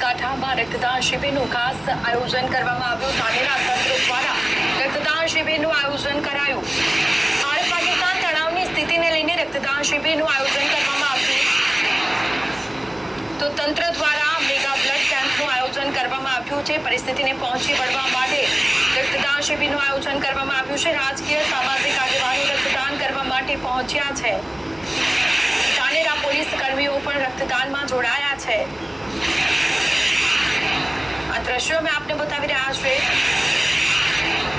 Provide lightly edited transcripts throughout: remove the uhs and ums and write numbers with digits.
બનાસકાંઠામાં રક્તદાન શિબિરનું ખાસ આયોજન કરવામાં આવ્યું। ધાનેરા તંત્ર દ્વારા રક્તદાન શિબિરનું આયોજન કરાયું। ભારત પાકિસ્તાન તણાવની સ્થિતિને લઈને રક્તદાન શિબિરનું આયોજન કરવામાં આવ્યું। તો તંત્ર દ્વારા મેગા બ્લડ કેમ્પનું આયોજન કરવામાં આવ્યું છે। પરિસ્થિતિને પહોંચી વળવા માટે રક્તદાન શિબિરનું આયોજન કરવામાં આવ્યું છે। રાજકીય સામાજિક આગેવાનો રક્તદાન કરવા માટે પહોંચ્યા છે। ધાનેરા પોલીસ કર્મીઓ પણ રક્તદાનમાં જોડાયા છે। આ દ્રશ્યો મેં આપને બતાવી રહ્યા છે।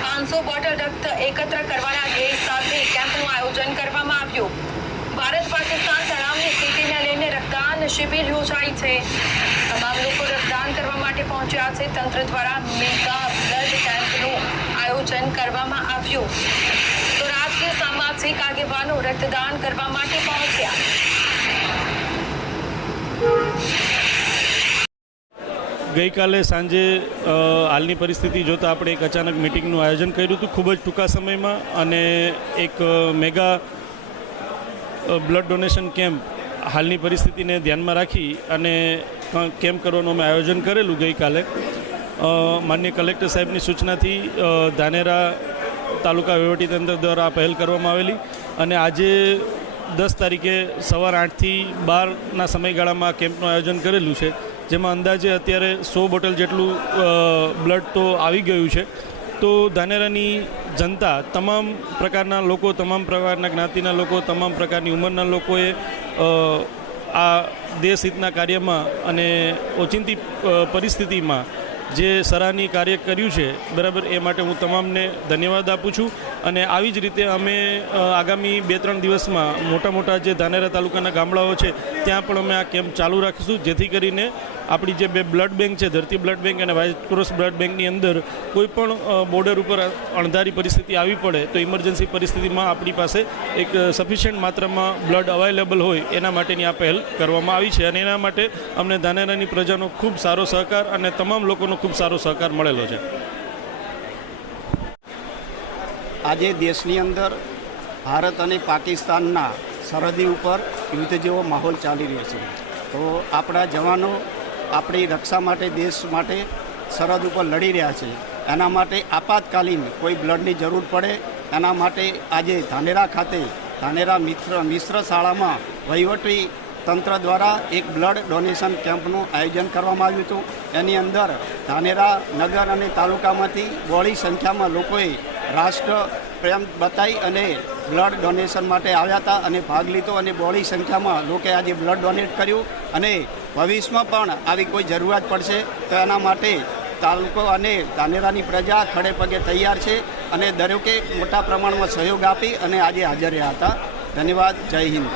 500 બોટલ રક્ત એકત્ર કરવાના ધ્યેય સાથે કેમ્પનું આયોજન કરવામાં આવ્યું। ભારત પાકિસ્તાન તણાવની સ્થિતિને લઈને રક્તદાન શિબિર યોજાઈ છે। તમામ લોકો રક્તદાન કરવા માટે પહોંચ્યા છે। તંત્ર દ્વારા મેગા બ્લડ કેમ્પનું આયોજન કરવામાં આવ્યું। તો રાજકીય સામાજિક આગેવાનો રક્તદાન કરવા માટે પહોંચ્યા। ગઈકાલે સાંજે હાલની પરિસ્થિતિ જોતાં આપણે એક અચાનક મિટિંગનું આયોજન કર્યું હતું ખૂબ જ ટૂંકા સમયમાં, અને એક મેગા બ્લડ ડોનેશન કેમ્પ હાલની પરિસ્થિતિને ધ્યાનમાં રાખી અને કેમ્પ કરવાનું અમે આયોજન કરેલું ગઈકાલે। માનનીય કલેક્ટર સાહેબની સૂચનાથી ધાનેરા તાલુકા વહીવટીતંત્ર દ્વારા આ પહેલ કરવામાં આવેલી, અને આજે 10 તારીખે સવારે 8થી 12ના સમયગાળામાં આ કેમ્પનું આયોજન કરેલું છે, જેમાં અંદાજે અત્યારે 100 બોટલ જેટલું બ્લડ તો આવી ગયું છે। તો ધાનેરાની જનતા, તમામ પ્રકારના લોકો, તમામ પ્રકારના જ્ઞાતિના લોકો, તમામ પ્રકારની ઉંમરના લોકોએ આ દેશહિતના કાર્યમાં અને ઓચિંતી પરિસ્થિતિમાં જે સરાહનીય કાર્ય કર્યું છે, બરાબર, એ માટે હું તમામને ધન્યવાદ આપું છું। અને આવી જ રીતે અમે આગામી 2-3 દિવસમાં મોટા જે ધાનેરા તાલુકાના ગામડાઓ છે ત્યાં પણ અમે આ કેમ્પ ચાલુ રાખીશું, જેથી કરીને આપણી જે 2 બ્લડ બેંક છે, ધરતી બ્લડ બેંક અને વ્હાઇટ ક્રોસ બ્લડ બેંકની અંદર કોઈ પણ બોર્ડર ઉપર અણધારી પરિસ્થિતિ આવી પડે તો ઇમરજન્સી પરિસ્થિતિમાં આપણી પાસે એક સફિશિયન્ટ માત્રામાં બ્લડ અવેલેબલ હોય એના માટેની આ પહેલ કરવામાં આવી છે। અને એના માટે અમને ધાનેરાની પ્રજાનો ખૂબ સારો સહકાર અને તમામ લોકોનો ખૂબ સારો સહકાર મળેલો છે। આજે દેશની અંદર ભારત અને પાકિસ્તાનના સરહદી ઉપર યુદ્ધ જેવો માહોલ ચાલી રહ્યો છે। તો આપણા જવાનો આપણી રક્ષા માટે, દેશ માટે સરહદ ઉપર લડી રહ્યા છે। એના માટે આપાતકાલીન કોઈ બ્લડની જરૂર પડે એના માટે આજે ધાનેરા ખાતે ધાનેરા મિશ્ર શાળામાં વહીવટી તંત્ર દ્વારા એક બ્લડ ડોનેશન કેમ્પનું આયોજન કરવામાં આવ્યું હતું। એની અંદર ધાનેરા નગર અને તાલુકામાંથી બહોળી સંખ્યામાં લોકોએ રાષ્ટ્ર પ્રેમ બતાવી અને બ્લડ ડોનેશન માટે આવ્યા હતા અને ભાગ લીધો, અને બહોળી સંખ્યામાં લોકોએ આજે બ્લડ ડોનેટ કર્યું। અને ભવિષ્યમાં પણ આવી કોઈ જરૂરિયાત પડશે તો એના માટે તાલુકો અને ધાનેરાની પ્રજા ખડે પગે તૈયાર છે, અને દરેકે મોટા પ્રમાણમાં સહયોગ આપી અને આજે હાજર રહ્યા હતા। ધન્યવાદ। જય હિન્દ।